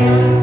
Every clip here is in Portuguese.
Não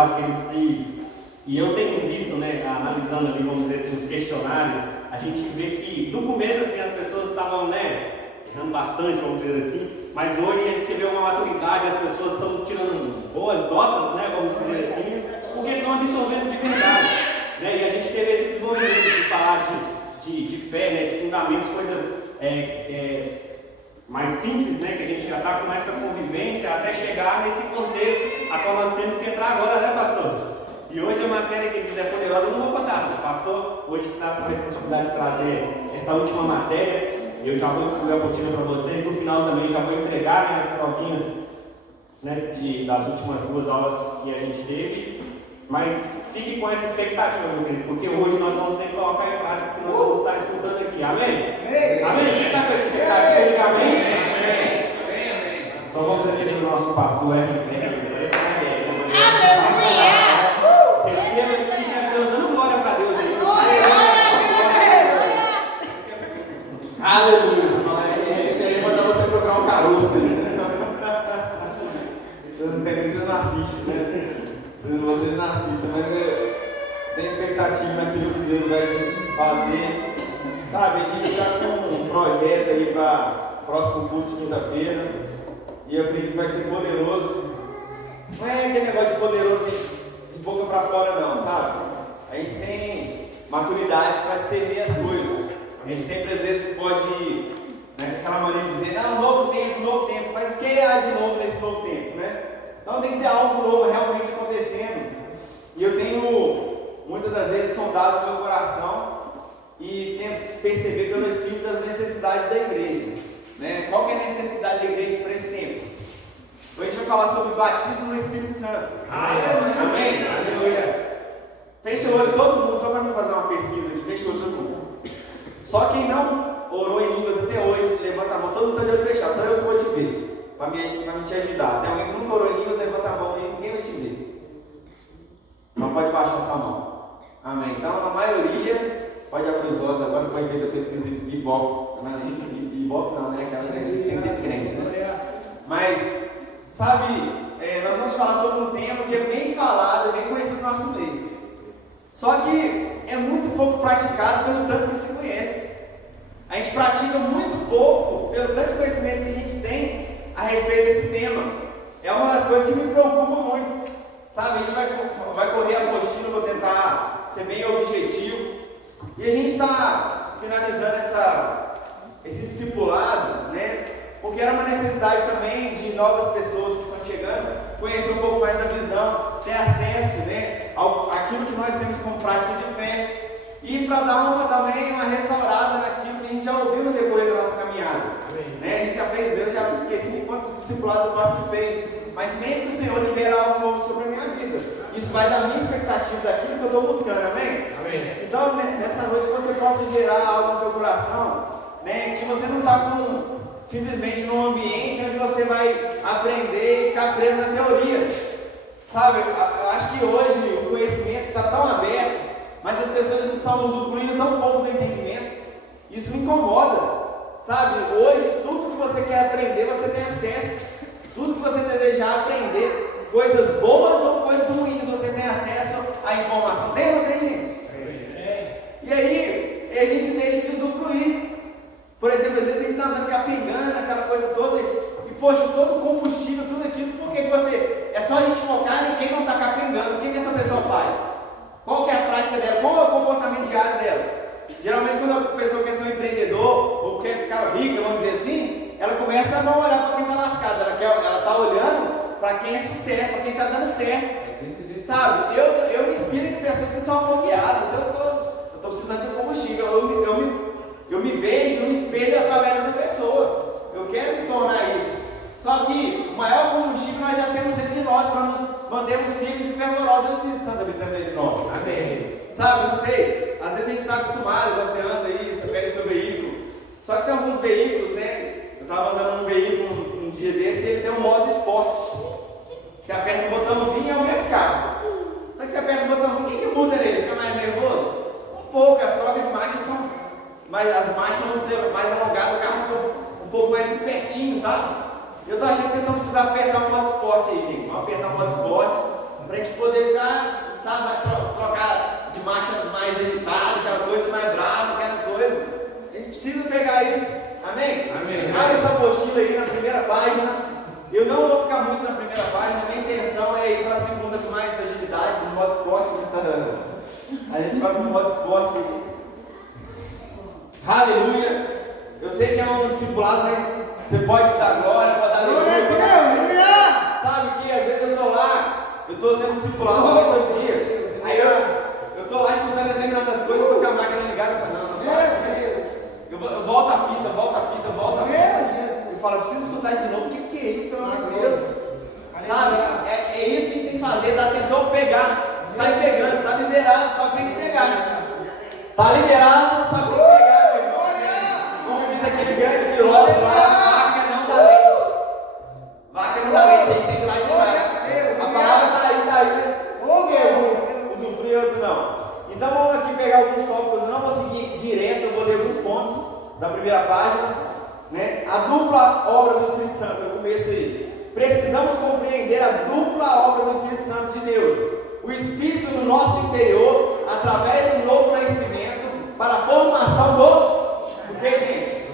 lá, e eu tenho visto, né, analisando ali, vamos dizer assim, os questionários, a gente vê que no começo assim, as pessoas estavam, né, errando bastante, vamos dizer assim, mas hoje a gente vê uma maturidade, as pessoas estão tirando boas notas, né, vamos dizer assim, porque estão absorvendo de verdade, né, e a gente teve esse desenvolvimento de falar de fé, né, de fundamentos, coisas mais simples, né, que a gente já está com essa convivência até chegar nesse contexto a qual nós temos que entrar agora, né, pastor? E hoje a matéria que ele diz é poderosa, eu não vou botar, não. O pastor hoje está com a responsabilidade de trazer essa última matéria. Eu já vou distribuir a botina para vocês. No final também já vou entregar, né, as provinhas, né, das últimas 2 aulas que a gente teve. Mas fique com essa expectativa, meu querido, porque hoje nós vamos ter que colocar em prática o que nós vamos estar escutando aqui. Amém? Amém? Quem está com essa expectativa? Diga amém. Amém. Então vamos receber o nosso pastor aqui. Aleluia! Ele manda você procurar um caroço ali. Eu não tenho nem que você não assiste, né? Você não assiste, mas tem expectativa naquilo que Deus vai fazer. Sabe, a gente está com um projeto aí para o próximo culto de quinta-feira. E eu acredito que vai ser poderoso. Não é aquele negócio de poderoso de boca para fora, não, sabe? A gente tem maturidade para discernir as coisas. A gente sempre às vezes pode, né, aquela maneira de dizer, não, novo tempo, mas o que há de novo nesse novo tempo, né? Então tem que ter algo novo realmente acontecendo. E eu tenho muitas das vezes sondado o meu coração e tento perceber pelo Espírito as necessidades da igreja, né? Qual que é a necessidade da igreja para esse tempo? Hoje a gente vai falar sobre batismo no Espírito Santo. Amém? Aleluia. Fecha o olho todo mundo, só para mim fazer uma pesquisa aqui, fecha o olho todo mundo. Só quem não orou em línguas até hoje, levanta a mão, todo mundo está de olho fechado, só eu que vou te ver, para me te ajudar. Tem alguém que nunca orou em línguas, levanta a mão e ninguém vai te ver. Não pode baixar sua mão. Amém. Então, a maioria, pode abrir os olhos agora, pode ver a pesquisa Ibope. Ibope não, né? Aquela tem que ser de crente, né? Mas, sabe, nós vamos falar sobre um tema que é bem falado, bem conhecido no nosso meio. Só que é muito pouco praticado pelo tanto que se conhece. A gente pratica muito pouco pelo tanto de conhecimento que a gente tem a respeito desse tema. É uma das coisas que me preocupa muito. Sabe, a gente vai correr a apostila, vou tentar ser bem objetivo. E a gente está finalizando esse discipulado, né? Porque era uma necessidade também de novas pessoas que estão chegando, conhecer um pouco mais da visão, ter acesso, né, àquilo que nós temos como prática de fé. E para dar também uma restaurada naquilo que a gente já ouviu no decorrer da nossa caminhada. Né? A gente já fez, eu já me esqueci de quantos discipulados eu participei, mas sempre o Senhor libera algo novo sobre a minha vida. Isso vai da minha expectativa, daquilo que eu estou buscando, amém? Então, nessa noite você possa gerar algo no teu coração, né? Que você não está simplesmente num ambiente onde você vai aprender e ficar preso na teoria. Sabe, eu acho que hoje o conhecimento está tão aberto, mas as pessoas estão usufruindo tão pouco do entendimento. Isso me incomoda. Sabe, hoje tudo que você quer aprender, você tem acesso. Tudo que você desejar aprender, coisas boas ou coisas ruins, você tem acesso à informação. Tem ou não tem, gente? E aí, a gente deixa de usufruir. Por exemplo, às vezes a gente está andando capengando, aquela coisa toda, e poxa, todo o combustível, tudo aquilo, por que você... É só a gente focar em quem não está capengando. O que essa pessoa faz? Qual que é a prática dela? Qual é o comportamento diário dela? Geralmente quando a pessoa quer ser um empreendedor, ou quer ficar rica, vamos dizer assim, ela começa a não olhar para quem está lascado, ela está olhando para quem é sucesso, para quem está dando certo. Sabe, eu me inspiro em pessoas que são afogueadas. Eu estou precisando de combustível, eu me vejo no espelho através dessa pessoa. Eu quero me tornar isso. Só que o maior combustível nós já temos dentro de nós, para nos mantermos firmes e fervorosos. É o Espírito Santo habitando dentro de nós. Amém. Sabe, não sei, às vezes a gente está acostumado, você anda aí, você pega seu veículo. Só que tem alguns veículos, né? Eu estava andando num veículo um dia desse e ele tem um modo esporte. Você aperta o botãozinho, é o mesmo carro. Só que você aperta o botãozinho, o que muda nele? Fica mais nervoso? Um pouco, as trocas de marcha são... Mas as marchas vão ser mais alongadas, o carro fica um pouco mais espertinho, sabe? Eu estou achando que vocês estão precisando apertar o modo esporte aí, gente. Vamos apertar o modo esporte. Para a gente poder ficar, sabe, trocar de marcha mais agitada, aquela coisa mais brava, aquela coisa. A gente precisa pegar isso. Amém? Amém. Abre essa apostila aí na primeira página. Eu não vou ficar muito na primeira página, minha intenção é ir para a segunda com mais agilidade, no modo esporte. Né? A gente vai para o modo esporte. Aleluia! Eu sei que é um discipulado, mas você pode dar glória, pode dar aleluia. Sabe que às vezes eu estou lá, eu estou sendo discipulado todo dia. Aí eu estou lá escutando determinadas coisas, estou com a máquina ligada, eu falo, não, volta a fita. Eu falo, eu preciso escutar de novo, o que é isso, pelo amor de Deus? Sabe? É isso que a gente tem que fazer, dar atenção, pegar. Sai pegando, está liberado, só tem que pegar. Está liberado, só tem que pegar, meu irmão. Como diz aquele grande filósofo lá, vaca não dá leite. Vaca não dá leite, a gente tem que ir lá e tirar. A palavra está aí. Usufruir outro não. Então vamos aqui pegar alguns tópicos, eu não vou seguir direto, eu vou ler alguns pontos da primeira página. Né? A dupla obra do Espírito Santo, eu começo aí. Precisamos compreender a dupla obra do Espírito Santo de Deus. O Espírito no nosso interior, através do novo nascimento, para a formação do que, gente?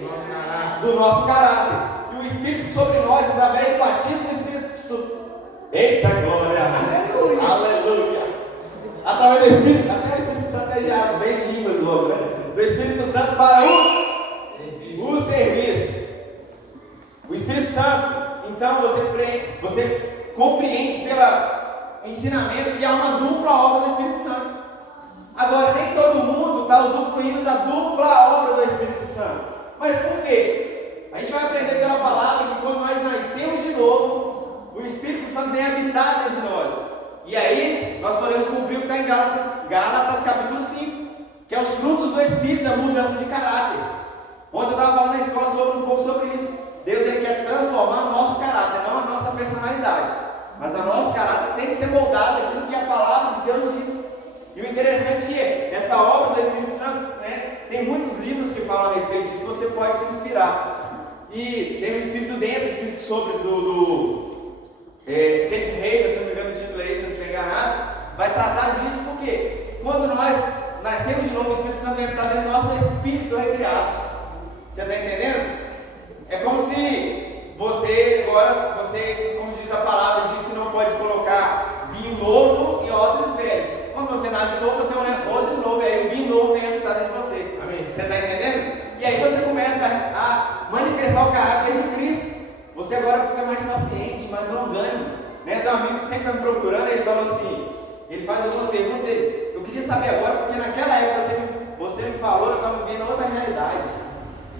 Do nosso caráter. E o Espírito sobre nós, através do batismo do Espírito. Eita glória! Aleluia! Através do Espírito, até o Espírito Santo já vem em línguas logo, né? Do Espírito Santo para o serviço. O Espírito Santo, então você compreende pelo ensinamento que há uma dupla obra do Espírito Santo. Agora, nem todo mundo está usufruindo da dupla obra do Espírito Santo. Mas por quê? A gente vai aprender pela palavra que quando nós nascemos de novo, o Espírito Santo vem habitar dentro de nós. E aí, nós podemos cumprir o que está em Gálatas capítulo 5, que é os frutos do Espírito, da mudança de caráter. Ontem eu estava falando na escola um pouco sobre isso. Deus ele quer transformar o nosso caráter, não a nossa personalidade. Mas o nosso caráter tem que ser moldado aquilo que a palavra de Deus diz. E o interessante é que essa obra do Espírito Santo, né, tem muitos livros que falam a respeito disso, você pode se inspirar. E tem o Espírito dentro, o Espírito sobre Kent Hager, se não me engano o título é esse, se eu não estiver enganado, vai tratar disso porque quando nós nascemos de novo, o Espírito Santo vai estar dentro do nosso espírito recriado. Você está entendendo? É como se você, como diz a palavra, diz que não pode colocar vinho novo em odres velhos. Quando você nasce de novo, você é um odre novo, e aí o vinho novo vem habitar dentro de você. Amém. Você está entendendo? E aí você começa a manifestar o caráter de Cristo. Você agora fica mais paciente, mais longânimo. Né? Tem um amigo que sempre está me procurando, ele fala assim, ele faz algumas perguntas, eu queria saber agora, porque naquela época você me falou, eu estava vivendo outra realidade.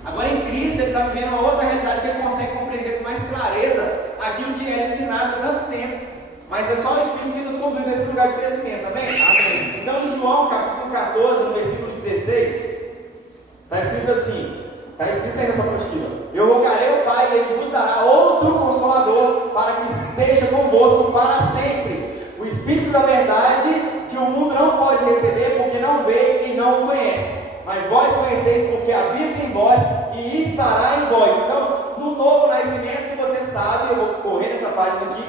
Agora em Cristo ele está vivendo uma outra realidade que ele consegue compreender com mais clareza aquilo que é ensinado há tanto tempo. Mas é só o Espírito que nos conduz a esse lugar de crescimento, amém? Amém. Então em João capítulo 14, no versículo 16, está escrito assim, está escrito aí nessa apostila: eu rogarei ao Pai e Ele vos dará outro Consolador para que esteja convosco para sempre, o Espírito da verdade que o mundo não pode receber porque não vê e não o conhece. Mas vós conheceis porque habita em vós e estará em vós. Então, no novo nascimento, você sabe, eu vou correr nessa página aqui,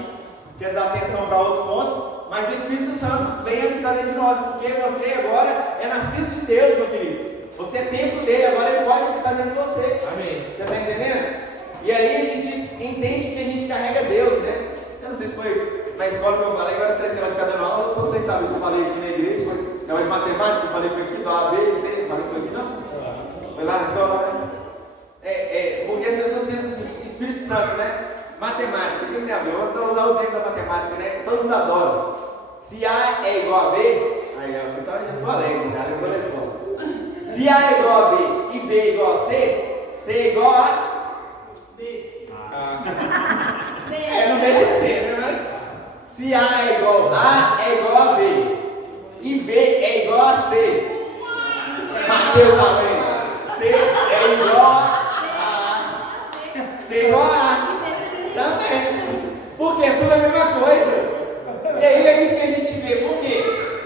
quero dar atenção para outro ponto, mas o Espírito Santo vem habitar dentro de nós, porque você agora é nascido de Deus, meu querido. Você é templo dele, agora ele pode habitar dentro de você. Amém. Você está entendendo? E aí a gente entende que a gente carrega Deus, né? Eu não sei se foi na escola que eu falei, agora está ensinando de cada aula, eu estou sem saber se eu falei aqui na igreja, foi na de matemática, eu falei foi aqui, do A, B, C, falei foi aqui, não? Foi lá na escola, né? Porque as pessoas pensam assim, Espírito Santo, né? Matemática, o que tem a ver? Vamos usar o exemplo da matemática, né? Todo mundo adora. Se A é igual a B, aí então eu já estou alegre, né? Eu vou na escola. Se A é igual a B e B é igual a C, C é igual a B. Não deixa de ser, né? Mas se A é igual a B e B é igual a C. Mateus, amém. C é igual a C é igual a A. Também. Porque tudo é a mesma coisa. E aí é isso que a gente vê. Por quê?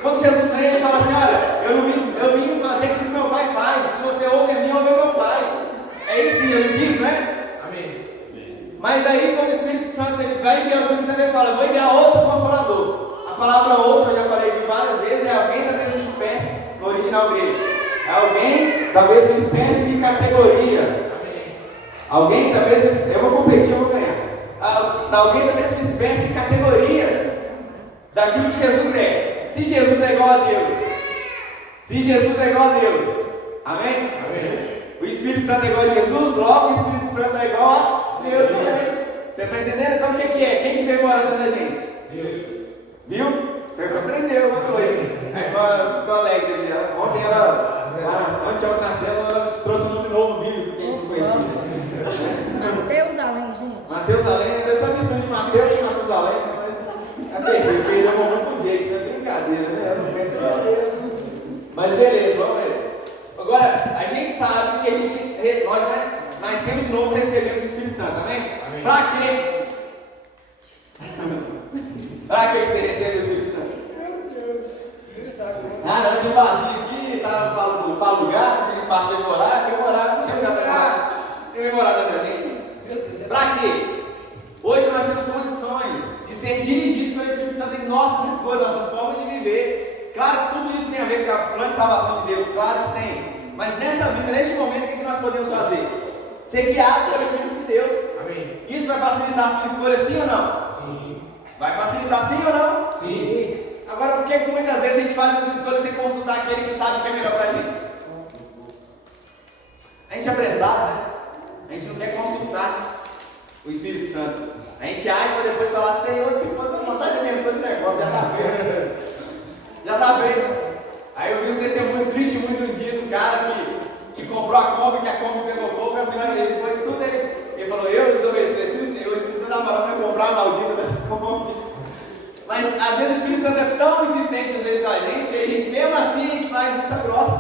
Quando Jesus vem, ele fala assim: olha, eu vim fazer aquilo que meu pai faz. Se você ouve a mim, ouve o meu pai. É isso que Jesus diz, não é? Amém. Mas aí, quando o Espírito Santo ele vai enviar o Espírito Santo, ele fala: vou enviar outro Consolador. A palavra outra, eu já falei aqui várias vezes, é alguém da mesma espécie, no original grego. É alguém da mesma espécie e categoria. Alguém da mesma espécie, eu vou competir, eu vou ganhar. Alguém da mesma espécie e categoria daquilo que Jesus é. Se Jesus é igual a Deus, amém? Amém. O Espírito Santo é igual a Jesus, logo o Espírito Santo é igual a Deus também. Você está entendendo? Então o que é? Quem que veio morar dentro da gente? Deus. Viu? Você aprendeu uma coisa. Ficou alegre ali. Ontem ontem ela nasceu, ela trouxe um novo bíblico que a gente não conhecia. Mateus além, gente. Mateus além, deu essa mistura de Mateus e Mateus além. Ele perdeu o momento pro jeito, isso é brincadeira, né? Eu não penso. Mas beleza, vamos ver. Agora, a gente sabe que nós nascemos de novo e recebemos o Espírito Santo, amém? Amém. Pra quê? Pra que você recebeu o Espírito Santo? Meu Deus. Não, tinha vazio aqui, estava para alugar, não tinha espaço para demorar, não tinha lugar para demorar. Tem demorado pra gente? Pra quê? Hoje nós temos condições de ser dirigidos pelo Espírito Santo em nossas escolhas, nossa forma de viver. Claro que tudo isso tem a ver com a plano de salvação de Deus, claro que tem. Mas nessa vida, neste momento, o que nós podemos fazer? Ser guiados pelo Espírito de Deus. Amém. Isso vai facilitar a sua escolha, sim ou não? Sim. Vai facilitar sim ou não? Sim. Agora, por que muitas vezes a gente faz as escolhas sem consultar aquele que sabe o que é melhor para a gente? A gente é apressado, né? A gente não quer consultar o Espírito Santo. A gente age para depois falar, Senhor, se for a vontade de abençoar esse negócio, já está feio. Já está feio. Aí eu vi um testemunho triste muito um dia do cara que comprou a Kombi, que a Kombi pegou fogo, e afinal ele foi tudo ele falou, eu desobedeci o Senhor, o Espírito Santo estava falando para comprar a maldita dessa Kombi. Mas às vezes o Espírito Santo é tão insistente às vezes com a gente, e a gente mesmo assim a gente faz vista grossa.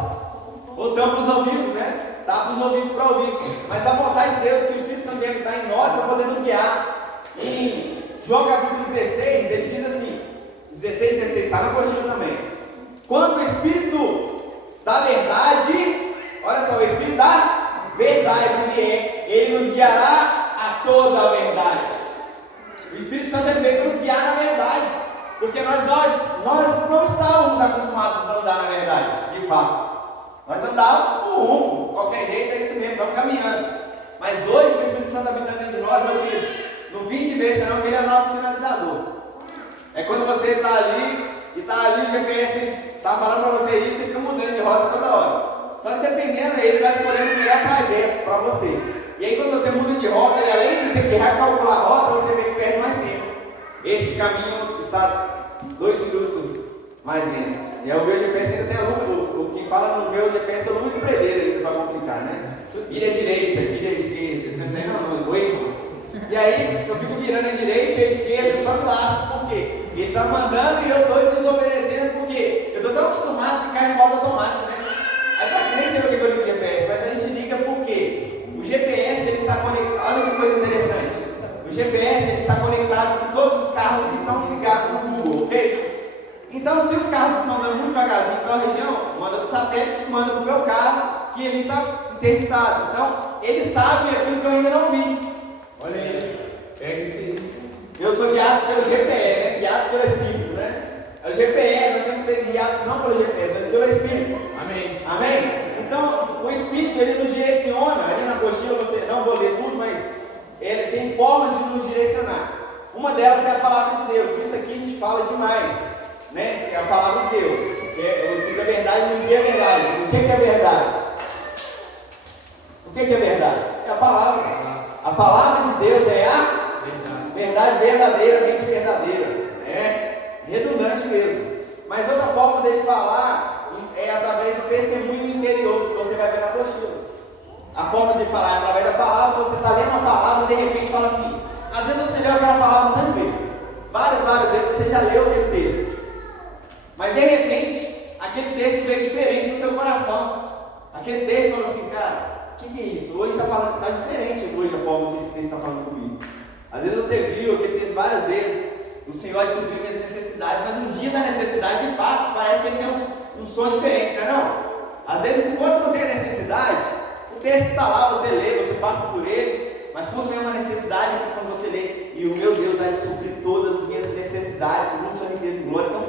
Ou tampa os ouvidos, né? Tapa os ouvidos para ouvir. Mas a vontade de Deus é que o Espírito Santo venha estar em nós para poder nos guiar. Em João capítulo 16, ele diz assim, 16, está na apostila também. Quando o Espírito da verdade, olha só, o Espírito da verdade vier, ele nos guiará a toda a verdade. O Espírito Santo veio para nos guiar na verdade, porque nós não estávamos acostumados a andar na verdade, de fato. Nós andávamos no rumo, qualquer jeito é isso mesmo, estamos caminhando. Mas hoje o Espírito Santo habitando dentro de nós, meu filho, não vinte vezes não, que ele é o nosso sinalizador. É quando você está ali, e está ali o GPS está falando para você isso, você fica mudando de rota toda hora. Só que dependendo, ele vai escolhendo o melhor trajeto para você. E aí quando você muda de rota, ele além de ter que recalcular a rota, você vê que perde mais tempo. Este caminho está 2 minutos mais lento. E aí o meu GPS ainda tem a lupa, o que fala no meu GPS é o número de predeira ainda para complicar, né? Ilha direita, ilha esquerda, você não tem não, Waze. E aí eu fico virando a direita e a esquerda, só que lasco, por quê? Ele está mandando e eu estou desobedecendo, porque eu estou tão acostumado a ficar em modo automático, né? Aí para que nem sei o que eu ligo o GPS, mas a gente liga porque o GPS ele está conectado, olha que coisa interessante. O GPS ele está conectado com todos os carros que estão ligados no Google, ok? Então se os carros estão andando muito devagarzinho em tal região, manda para o satélite, manda para o meu carro, que ele está interditado. Então ele sabe aquilo que eu ainda não vi. Olha aí, pega esse aí. Eu sou guiado pelo GPS, né? Guiado pelo Espírito, né? É o GPS, nós temos que ser guiados não pelo GPS, mas pelo Espírito. Amém. Amém? Então, o Espírito, ele nos direciona. Ali na apostila, você não vou ler tudo, mas ele tem formas de nos direcionar. Uma delas é a palavra de Deus. Isso aqui a gente fala demais, né? É a palavra de Deus. Que é o Espírito da verdade nos guia a verdade. O que é verdade? O que é verdade? É a palavra. A palavra de Deus é a verdade verdadeiramente verdadeira, né? Redundante mesmo. Mas outra forma dele falar é através do testemunho interior que você vai ver na apostila. A forma de falar é através da palavra, você está lendo a palavra e de repente fala assim. Às vezes você leu aquela palavra tantas vezes, várias vezes você já leu aquele texto. Mas de repente, aquele texto veio diferente no seu coração. Aquele texto falou assim, cara, o que é isso? Hoje está diferente hoje a forma que esse texto está falando comigo. Às vezes você viu aquele texto várias vezes, o Senhor de suprir minhas necessidades, mas um dia da necessidade, de fato, parece que ele tem um som diferente, não é não? Às vezes, enquanto não tem a necessidade, o texto está lá, você lê, você passa por ele, mas quando vem uma necessidade, quando você lê, e o meu Deus vai suprir todas as minhas necessidades, segundo sua riqueza e glória, então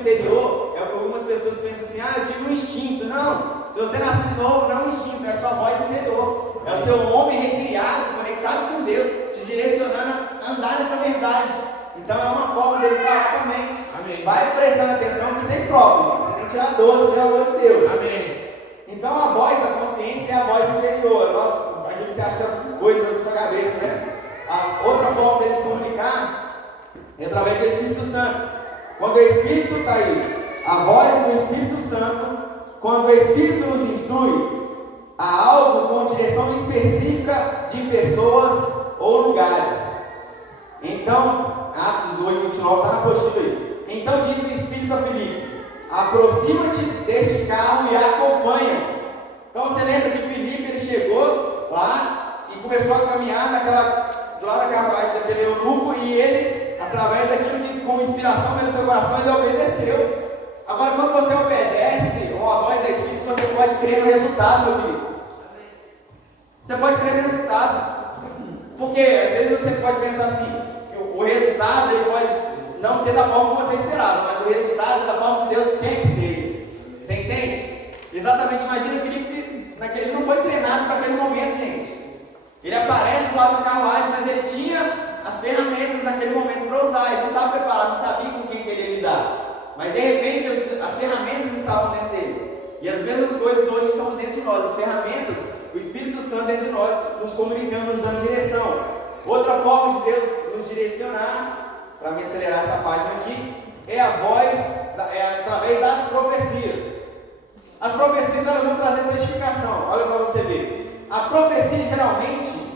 interior é o que algumas pessoas pensam assim, eu tive um instinto. Não, se você nasceu de novo, não é um instinto, é a sua voz interior. É o seu homem recriado, conectado com Deus, te direcionando a andar nessa verdade. Então é uma forma dele falar também. Amém. Vai prestando atenção que tem prova, gente. Você tem que tirar 12 pelo amor de Deus. Amém. Então a voz da consciência é a voz interior. Aquilo que você acha que é coisa da sua cabeça, né? A outra forma dele se comunicar é através do Espírito Santo. Quando o Espírito está aí, a voz do Espírito Santo, quando o Espírito nos instrui a algo com direção específica de pessoas ou lugares. Então, Atos 8, 29 está na apostila aí. Então disse o Espírito a Filipe: aproxima-te deste carro e acompanha. Então você lembra que Filipe ele chegou lá e começou a caminhar do lado da carruagem daquele eunuco, e ele, através daquilo que com inspiração veio no seu coração, ele obedeceu. Agora, quando você obedece uma voz da Espírito, você pode crer no resultado, meu querido. Você pode crer no resultado. Porque às vezes você pode pensar assim, o resultado ele pode não ser da forma que você esperava, mas o resultado é da forma que Deus quer que seja. Você entende? Exatamente, imagina Filipe, ele não foi treinado para aquele momento, gente. Ele aparece do lado da carruagem, mas ele tinha as ferramentas naquele momento para usar. Ele não estava preparado, não sabia com quem que ele ia lidar. Mas de repente as ferramentas estavam dentro dele. E as mesmas coisas hoje estão dentro de nós. As ferramentas, o Espírito Santo dentro de nós, nos comunicando, nos dando direção. Outra forma de Deus nos direcionar, para me acelerar essa página aqui, é a voz, através das profecias. As profecias elas vão trazer testificação. Olha para você ver. A profecia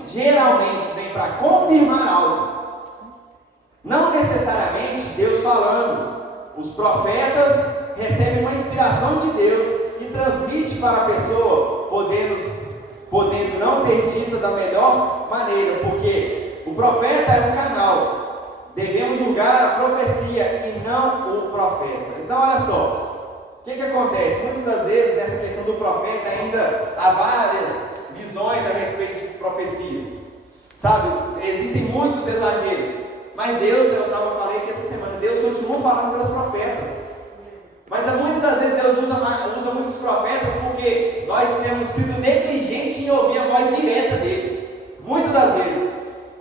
geralmente vem para confirmar algo. Não necessariamente Deus falando. Os profetas recebem uma inspiração de Deus e transmite para a pessoa, podendo não ser dita da melhor maneira, porque o profeta é um canal. Devemos julgar a profecia e não o profeta. Então olha só, o que acontece? Muitas das vezes nessa questão do profeta ainda há várias visões a respeito de profecias. Sabe, existem muitos exageros. Mas Deus, falei aqui essa semana, Deus continua falando pelos profetas. Mas muitas das vezes Deus usa muitos profetas porque nós temos sido negligentes em ouvir a voz direta dele. Muitas das vezes.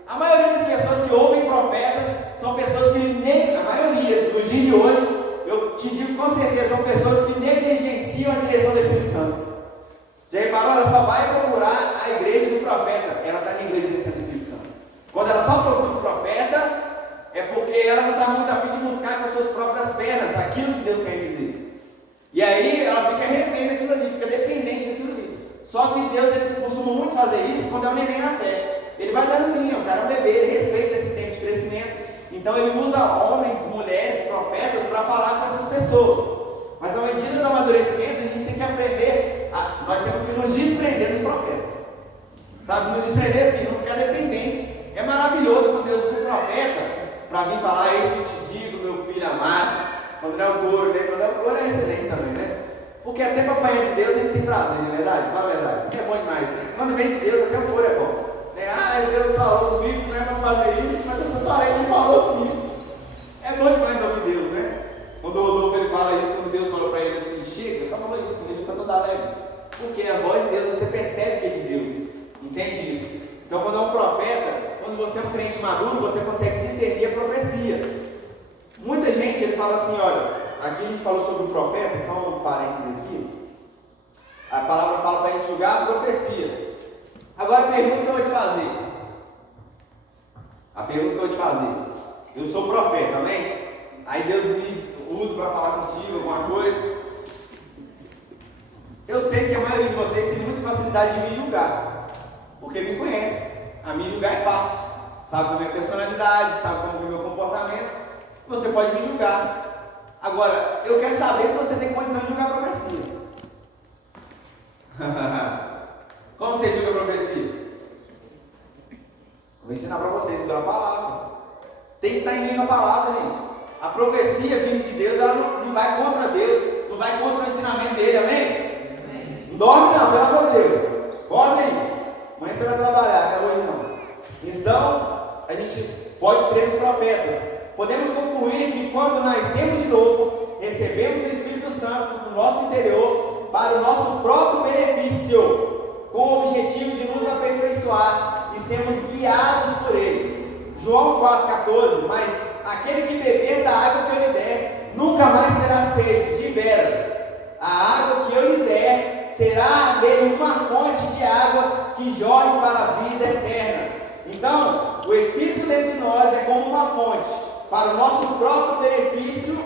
A maioria das pessoas que ouvem profetas são pessoas que, a maioria, nos dias de hoje, eu te digo com certeza, são pessoas que negligenciam a direção do Espírito Santo. Já reparou? Ela só vai procurar a igreja do profeta. Ela está negligenciando o Espírito Santo. Quando ela só procura o profeta, é porque ela não está muito a fim de buscar com as suas próprias pernas aquilo que Deus quer dizer. E aí ela fica refém daquilo ali, fica dependente daquilo ali. Só que Deus ele costuma muito fazer isso quando é um neném na fé. Ele vai dando linha, o cara é um bebê, ele respeita esse tempo de crescimento. Então ele usa homens, mulheres, profetas para falar com essas pessoas. Mas à medida do amadurecimento, a gente tem que aprender, nós temos que nos desprender dos profetas. Sabe, nos desprender assim, não ficar dependente. É maravilhoso quando Deus usa um profeta para vir falar, eis que te digo, meu filho amado. Quando não é o couro, né? Quando é o couro é excelente também, né? Porque até para apanhar de Deus a gente tem prazer, não é verdade? Fala a verdade. É bom demais. Quando vem de Deus, até o couro é bom. Deus falou comigo, não é para fazer isso, mas eu não falei que ele falou comigo. É bom demais ouvir Deus, né? Quando o Rodolfo ele fala isso, quando Deus falou para ele assim, chega, só falou isso comigo para toda leve. Porque a voz de Deus, você percebe que é de Deus. Entende isso? Então quando é um profeta, quando você é um crente maduro, você consegue discernir a profecia. Muita gente ele fala assim, olha, aqui a gente falou sobre o profeta, só um parênteses aqui. A palavra fala para a gente julgar a profecia. Agora a pergunta que eu vou te fazer. Eu sou profeta, amém? Aí Deus me usa para falar contigo alguma coisa. Eu sei que a maioria de vocês tem muita facilidade de me julgar, porque me conhece. A me julgar é fácil. Sabe da minha personalidade, sabe como é o meu comportamento. Você pode me julgar. Agora, eu quero saber se você tem condição de julgar a profecia. Como você julga a profecia? Vou ensinar para vocês pela palavra. Tem que estar em linha com a palavra, gente. A profecia vindo de Deus, ela não vai contra Deus, não vai contra o ensinamento dele, amém? Não dorme não, pelo amor de Deus. Dorme aí. Amanhã você vai trabalhar, não é hoje não. Então, a gente pode crer nos profetas. Podemos concluir que quando nascemos de novo, recebemos o Espírito Santo no nosso interior para o nosso próprio benefício, com o objetivo de nos aperfeiçoar e sermos guiados por Ele. João 4,14: mas aquele que beber da água que eu lhe der, nunca mais terá sede, de veras. A água que eu lhe der será dele uma fonte de água que jorre para a vida eterna. Então, o Espírito dentro de nós é como uma fonte para o nosso próprio benefício,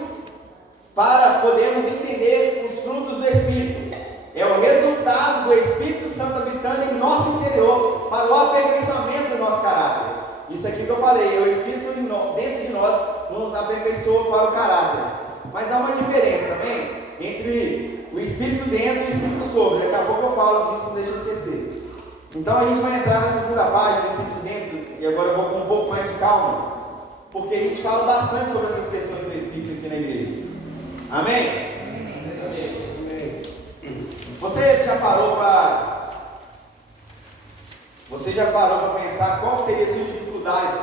para podermos entender os frutos do Espírito. É o resultado do Espírito Santo habitando em nosso interior para o aperfeiçoamento do nosso caráter. Isso aqui que eu falei, é o Espírito dentro de nós nos aperfeiçoa para o caráter. Mas há uma diferença, amém? Entre o Espírito dentro e o Espírito sobre. Daqui a pouco eu falo disso, não deixa eu esquecer. Então a gente vai entrar na segunda página do Espírito dentro, e agora eu vou com um pouco mais de calma, porque a gente fala bastante sobre essas questões do Espírito aqui na igreja. Amém? Amém. Você já parou para pensar qual seria a sua dificuldade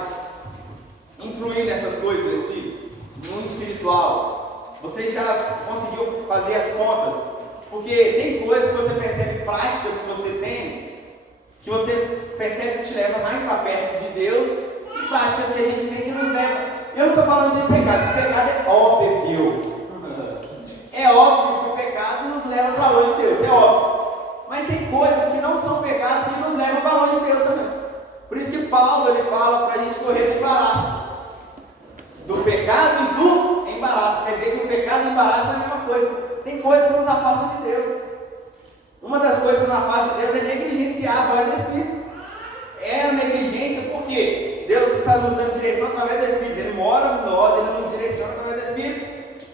em influir nessas coisas do Espírito, no mundo espiritual? Você já conseguiu fazer as contas? Porque tem coisas que você percebe, práticas que você tem, que você percebe que te leva mais para perto de Deus, e práticas que a gente tem que nos leva. Eu não estou falando de pecado, o pecado é óbvio. É óbvio que o pecado nos leva para longe de Deus, é óbvio. Mas tem coisas que não são pecado que nos levam para longe de Deus também. Por isso que Paulo ele fala para a gente correr do embaraço. Do pecado e do embaraço. Quer dizer que o pecado e o embaraço é a mesma coisa. Tem coisas que nos afastam de Deus. Uma das coisas que nos afasta de Deus é negligenciar a voz do Espírito. É a negligência porque Deus está nos dando direção através do Espírito. Ele mora em nós, Ele nos direciona através do Espírito.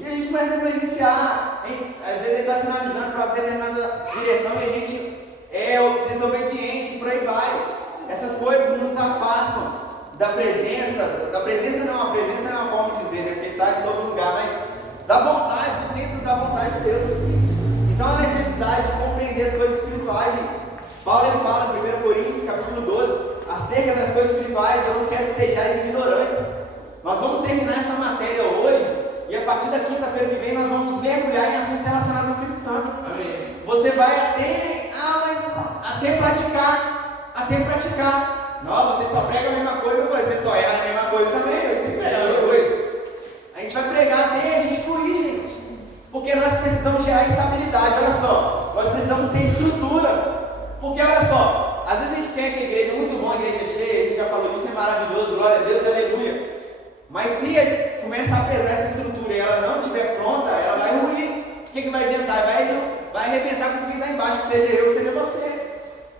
E a gente começa a negligenciar. Às vezes Ele está sinalizando para determinada direção e a gente é desobediente, por aí vai. Essas coisas nos afastam da presença. Da presença não é uma forma de dizer, né? Porque está em todo lugar, mas da vontade, do centro da vontade de Deus. Então a necessidade de compreender as coisas espirituais, gente. Paulo ele fala em 1 Coríntios capítulo 12, acerca das coisas espirituais, eu não quero que sejais ignorantes. Nós vamos terminar essa matéria hoje, e a partir da quinta-feira que vem nós vamos mergulhar em assuntos relacionados ao Espírito Santo. Amém. Você vai até praticar. Não, você só prega a mesma coisa, eu falei, você só erra a mesma coisa também, eu tenho que pregar a mesma coisa. A gente vai pregar até a gente fluir, gente. Porque nós precisamos gerar estabilidade, olha só, nós precisamos ter estrutura, porque olha só, às vezes a gente quer que a igreja é muito bom, a igreja é cheia, a gente já falou disso, é maravilhoso, glória a Deus, aleluia, mas se começar a pesar essa estrutura e ela não estiver pronta, ela vai ruir. O que vai adiantar? Vai arrebentar com quem está embaixo, que seja eu, seja você.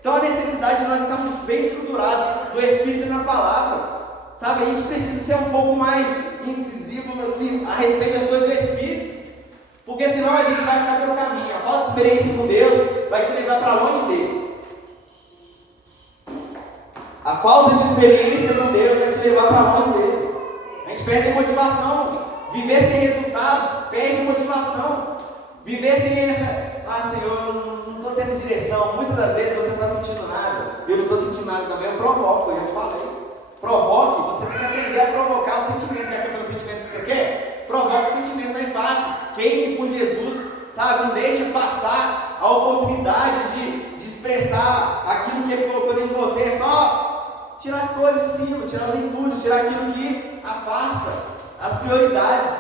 Então a necessidade de nós estarmos bem estruturados no Espírito e na Palavra, sabe, a gente precisa ser um pouco mais incisivo assim, a respeito das coisas do Espírito. Porque senão a gente vai ficar pelo caminho. A falta de experiência com Deus vai te levar para longe dele. A falta de experiência com Deus vai te levar para longe dele. A gente perde a motivação. Viver sem resultados perde motivação. Viver sem essa... Senhor, eu não estou tendo direção. Muitas das vezes você não está sentindo nada. Eu não estou sentindo nada também. Eu provoco, eu já te falei. Provoque, você tem que aprender a provocar o sentimento. Já que é pelo sentimento que você quer, provoque o sentimento, não é fácil. Queime por Jesus, sabe? Não deixe passar a oportunidade de expressar aquilo que Ele colocou dentro de você. É só tirar as coisas de cima, tirar os entulhos, tirar aquilo que afasta. As prioridades.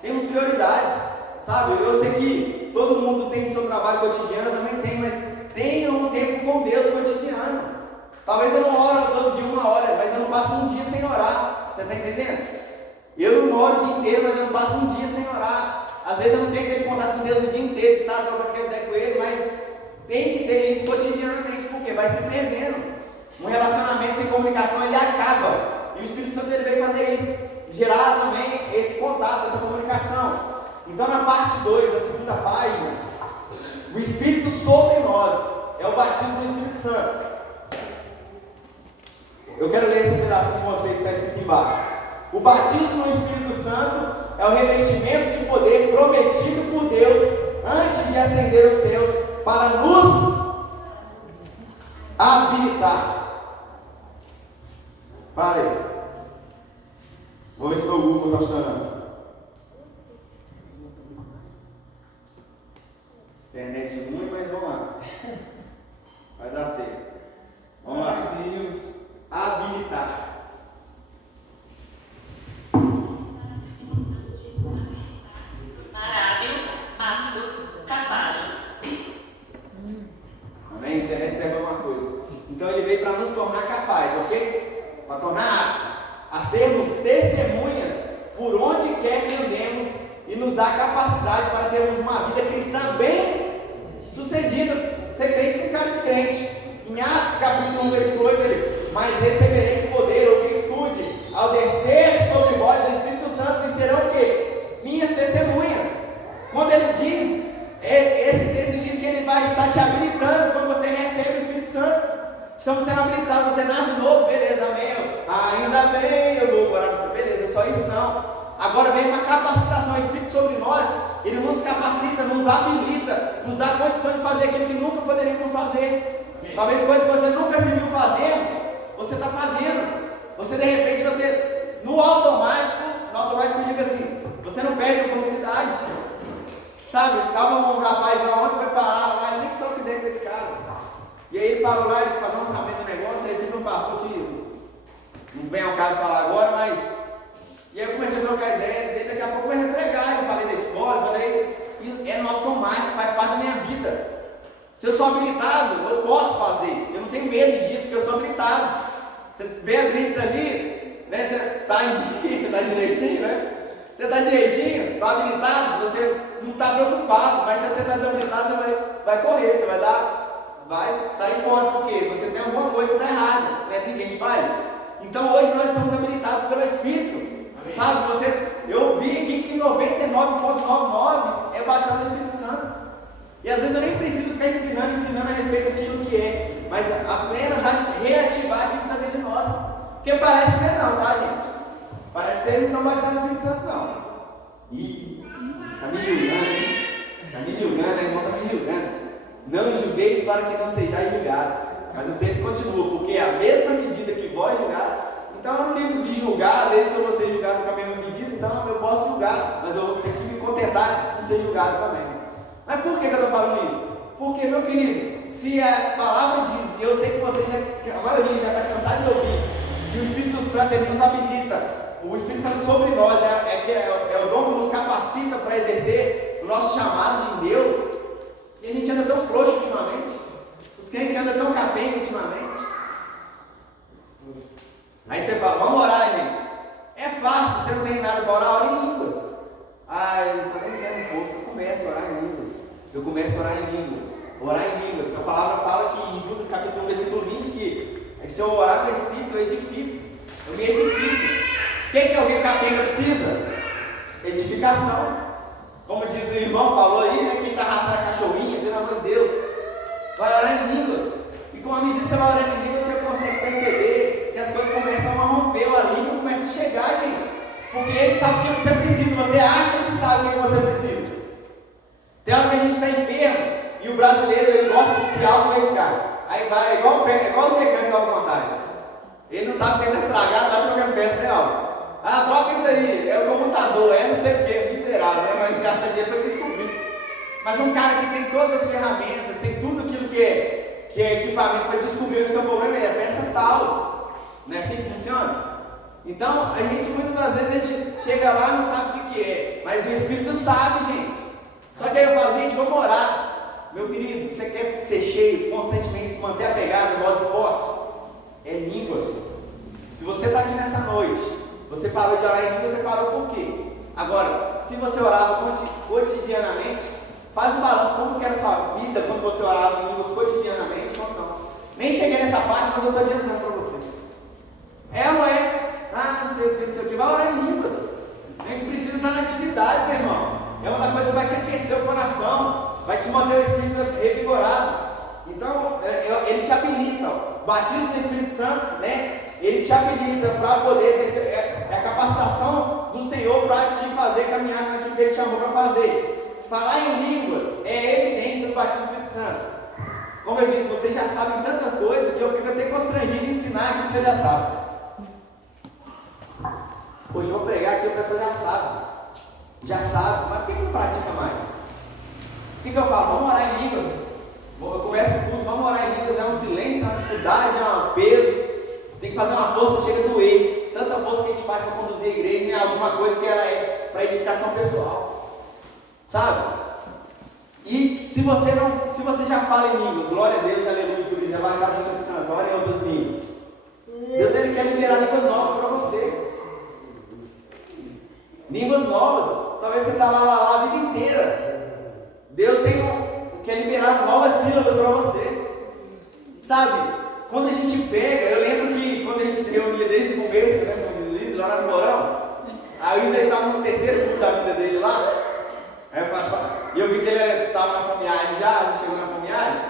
Temos prioridades, sabe? Eu sei que todo mundo tem seu trabalho cotidiano, eu também tenho, mas tenha um tempo com Deus cotidiano. Talvez eu não oro todo dia 1 hora, mas eu não passo um dia sem orar. Você está entendendo? Eu não oro o dia inteiro, mas eu não passo um dia sem orar. Às vezes eu não tenho aquele contato com Deus o dia inteiro, de estar trocando aquele ideia com Ele, mas tem que ter isso cotidianamente, porque vai se perdendo. Um relacionamento sem comunicação, ele acaba. E o Espírito Santo ele veio fazer isso, gerar também esse contato, essa comunicação. Então na parte 2, da segunda página, o Espírito sobre nós é o batismo do Espírito Santo. Eu quero ler esse pedaço com vocês, está escrito embaixo. O batismo no Espírito Santo é o revestimento de poder prometido por Deus antes de ascender os céus para nos habilitar. Para aí. Vou ver se meu Google está funcionando. Internet ruim, mas vamos lá. Vai dar certo. Vamos lá. Deus. Habilitar. Hábil, apto, capaz. Amém? Internet serve alguma coisa. Então ele veio para nos tornar capazes, ok? Para tornar aptos a sermos testemunhas por onde quer que andemos e nos dá capacidade para termos uma vida cristã bem sucedida. Ser crente com cara de crente. Em Atos capítulo 1, versículo 8, ele: mas recebereis poder ou virtude ao descer sobre vós o Espírito Santo, e serão o quê? Minhas testemunhas. Quando ele diz, esse texto diz que ele vai estar te habilitando quando você recebe o Espírito Santo. Estamos sendo habilitados, você nasce de novo, beleza, amém. Ainda bem, eu vou orar para você, beleza, é só isso não. Agora vem uma capacitação, o Espírito sobre nós, ele nos capacita, nos habilita, nos dá condição de fazer aquilo que nunca poderíamos fazer. Talvez coisas que você nunca se viu fazendo, você está fazendo. Você de repente, você, no automático eu digo assim, você não perde a oportunidade. Sabe, estava um rapaz lá ontem, foi parar lá, eu nem troco ideia com esse cara. E aí ele parou lá, ele fazia um orçamento do negócio, aí fica um pastor que não vem ao caso falar agora, mas... E aí eu comecei a trocar ideia, e daqui a pouco eu comecei a pregar, eu falei da escola, eu falei, e é no automático, faz parte da minha vida. Se eu sou habilitado, eu posso fazer, eu não tenho medo disso, porque eu sou habilitado. Você vê a blitz ali, né, você está em dia, está direitinho, né? Você está direitinho, está habilitado, você não está preocupado, mas se você está desabilitado, você vai correr, você vai sair fora, porque você tem alguma coisa que está errada, não é assim que a gente faz? Então hoje nós estamos habilitados pelo Espírito, amém. Sabe, eu vi aqui que 99,99 é batizado no Espírito Santo, e às vezes eu nem preciso ficar ensinando a respeito daquilo que é, mas apenas reativar aquilo que está dentro de nós, porque parece que não, tá, gente? Parece que vocês não são batizados no Espírito Santo, não. Ih, está me julgando, hein? Está me julgando, irmão, está me julgando. Não julgueis para que não sejais julgados. Mas o texto continua, porque é a mesma medida que vós julgar. Então eu não ligo de julgar, desde que eu vou ser julgado com a mesma medida, então eu posso julgar, mas eu vou ter que me contentar de ser julgado também. Mas por que eu estou falando isso? Porque, meu querido, se a palavra diz, e eu sei que você a maioria já está cansado de ouvir, que o Espírito Santo ele nos habilita, o Espírito Santo sobre nós é o dom que nos capacita para exercer o nosso chamado em Deus, e a gente anda tão frouxo ultimamente, os crentes andam tão capenga ultimamente. Aí você fala, vamos orar, gente. É fácil, você não tem nada para orar, ora em língua. Eu não estou nem tendo força, eu começo a orar em línguas. Eu começo a orar em línguas. Orar em línguas. A palavra fala que em Judas capítulo 1, versículo 20, que se eu orar com o Espírito, eu edifico. Eu me edifico. O que é alguém capenga precisa? Edificação. Como diz o irmão, falou aí, né? Quem está arrastando a cachorrinha, pelo amor de Deus, vai orar em línguas. E com a medida que você vai orando em línguas, você consegue perceber que as coisas começam a romper, a língua começa a chegar, gente. Porque ele sabe o que você precisa, você acha que sabe o que você precisa. Tem hora que a gente está enfermo e o brasileiro ele gosta de se auto-medicar. Aí vai, igual os mecânicos da vontade. Ele não sabe o que está estragado, está trocando peça real. Troca isso aí, é o computador, é não sei o que, miserável, né? Mas gasta dinheiro para descobrir. Mas um cara que tem todas as ferramentas, tem tudo aquilo que é equipamento para descobrir onde que é o problema, é a peça tal. Não é assim que funciona? Então, a gente, muitas das vezes, a gente chega lá e não sabe o que é, mas o Espírito sabe, gente. Só que aí eu falo, gente, vamos orar. Meu querido, você quer ser cheio, constantemente se manter apegado no modo esporte? É línguas. Se você está aqui nessa noite, você parou de orar em línguas, você parou por quê? Agora, se você orava cotidianamente, faz o balanço, como que era a sua vida quando você orava em línguas cotidianamente, como não? Nem cheguei nessa parte, mas eu estou adiantando para você. É ou não é? Não sei o que, vai orar em línguas. A gente precisa estar na atividade, meu irmão. É uma das coisas que vai te aquecer o coração, vai te manter o espírito revigorado. Então, ele te habilita, o batismo do Espírito Santo, né? Ele te habilita para poder exercer, a capacitação do Senhor para te fazer caminhar naquilo que Ele te chamou para fazer. Falar em línguas é evidência do batismo do Espírito Santo. Como eu disse, vocês já sabem tanta coisa que eu fico até constrangido em ensinar aquilo que você já sabe. Hoje eu vou pregar aqui, o pessoal já sabe, mas por que não pratica mais? que eu falo? Vamos orar em línguas. Eu começo tudo, vamos orar em línguas. É um silêncio, é uma dificuldade, é um peso. Tem que fazer uma força, chega a doer. Tanta força que a gente faz para conduzir a igreja em alguma coisa que ela é para edificação pessoal. Sabe? E se você já fala em línguas, glória a Deus, aleluia, por isso, é batizado no Espírito Santo, ora em outras línguas. Deus ele quer liberar línguas novas para você. Línguas novas. Talvez você está lá a vida inteira. Deus quer liberar novas sílabas para você. Sabe? Quando a gente pega, eu lembro que quando a gente reunia desde o começo, né, como diz o Luiz, lá no Morão, aí o Luiz estava nos terceiros cultos da vida dele lá. E eu vi que ele estava na fomeagem já, chegou na fomeagem.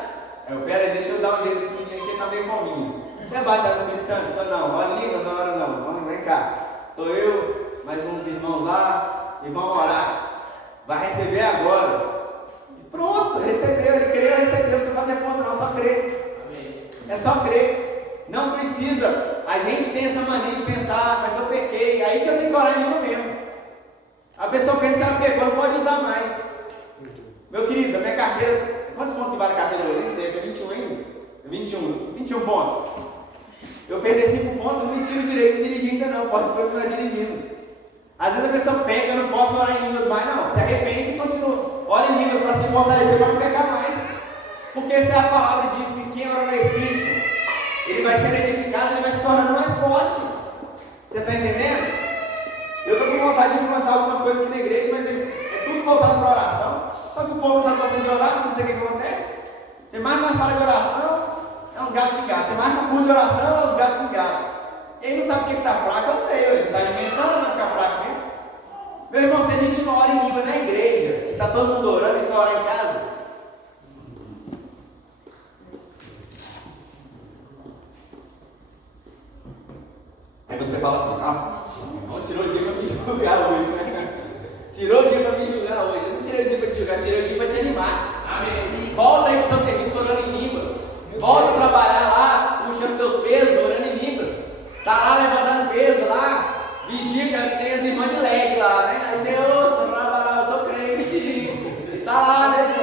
Aí eu, pera aí, deixa eu dar um jeito desse menino que ele está meio fominho. Você é batizado no Espírito Santo? Só não, ora língua, não ora não. Vamos, vem cá. Estou eu, mais uns irmãos lá, e vamos orar. Vai receber agora. E pronto, recebeu, ele creu, recebeu. Você faz força não, só crer. Amém. É só crer. Não precisa. A gente tem essa mania de pensar, mas eu pequei, aí que eu tenho que orar em língua mesmo. A pessoa pensa que ela pegou, não pode usar mais. Meu querido, a minha carteira, quantos pontos que vale a carteira hoje? Nem sei, acho que é 21 ainda. 21 pontos. Eu perdi 5 pontos, não me tiro o direito de dirigir ainda não, pode continuar dirigindo. Às vezes a pessoa peca, eu não posso orar em línguas mais não. Se arrepende e continua. Ora em línguas para se fortalecer, para não pecar mais. Porque se a palavra diz que quem ora no Espírito, ele vai ser edificado, ele vai se tornando mais forte. Você está entendendo? Eu estou com vontade de implantar algumas coisas aqui na igreja, mas é tudo voltado para oração. Só que o povo não está gostando de orar, não sei o que acontece. Você marca uma sala de oração, é uns gatos pingados. Você marca um curso de oração, é uns gatos pingados. E aí não sabe o que está fraco, eu sei, ele está alimentando, vai ficar fraco mesmo. Meu irmão, se a gente não ora em língua na igreja, que está todo mundo orando, a gente vai orar em casa. Aí você fala assim, não tirou o dia para me julgar hoje, né? Tirou o dia para me julgar hoje. Eu não tirei o dia para te julgar, tirei o dia para te animar. Amém. E volta aí para o seu serviço orando em línguas. Volta a trabalhar lá, puxando seus pesos, orando em línguas. Está lá levantando peso lá, vigia que tem as irmãs de leg lá, né? Aí você, eu sou crente. Está lá, né?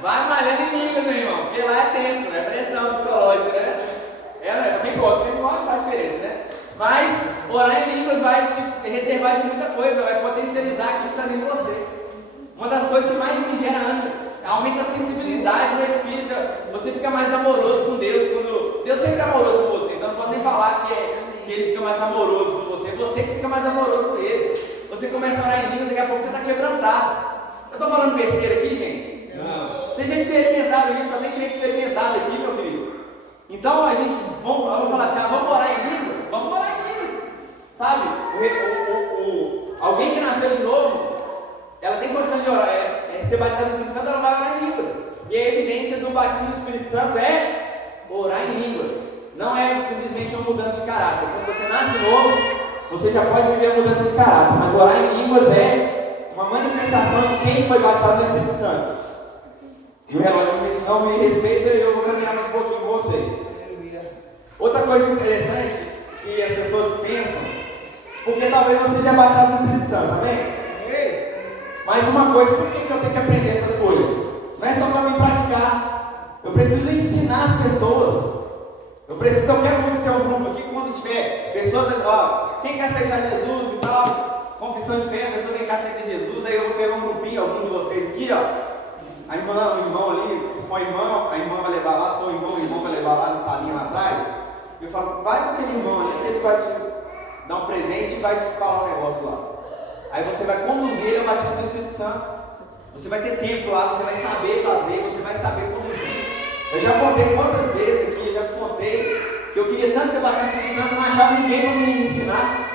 Vai malhando em línguas, meu irmão, porque lá é tenso, é pressão psicológica, né? Quem gosta, faz diferença, né? Mas orar em línguas vai te reservar de muita coisa, vai potencializar aquilo que está dentro de você. Uma das coisas que mais me gera ânimo, aumenta a sensibilidade no Espírito, você fica mais amoroso com Deus. Deus sempre é amoroso com você, então não pode nem falar que Ele fica mais amoroso com você que fica mais amoroso com Ele. Você começa a orar em línguas, daqui a pouco você está quebrantado. Eu estou falando besteira aqui, gente? Não. Vocês já experimentaram isso, só tem crente experimentado aqui, meu querido. Então vamos falar assim, vamos orar em línguas? Vamos orar em línguas, sabe? Alguém que nasceu de novo, ela tem condição de orar, ser batizada no Espírito Santo, ela vai orar em línguas. E a evidência do batismo do Espírito Santo é orar em línguas. Não é simplesmente uma mudança de caráter. Quando você nasce de novo, você já pode viver a mudança de caráter, mas orar em línguas é uma manifestação de quem foi batizado no Espírito Santo. E o relógio não me respeita e eu vou caminhar mais um pouquinho com vocês. Outra coisa interessante que as pessoas pensam, porque talvez você já é batizado no Espírito Santo, amém? Mas uma coisa, por que eu tenho que aprender essas coisas? Não é só para me praticar. Eu preciso ensinar as pessoas. Eu quero muito ter um grupo aqui, quando tiver pessoas, quem quer aceitar Jesus e tal, confissão de fé, a pessoa quem quer aceitar Jesus, aí eu vou pegar um grupinho, algum de vocês aqui, a irmã, o irmão ali, se for a irmã vai levar lá, sou o irmão vai levar lá na salinha lá atrás. Eu falo, vai com aquele irmão ali que ele vai te dar um presente e vai te falar um negócio lá. Aí você vai conduzir ele ao batismo do Espírito Santo. Você vai ter tempo lá, você vai saber fazer, você vai saber conduzir. Eu já contei quantas vezes aqui, que eu queria tanto ser batizado no Espírito Santo, eu não achava ninguém para me ensinar.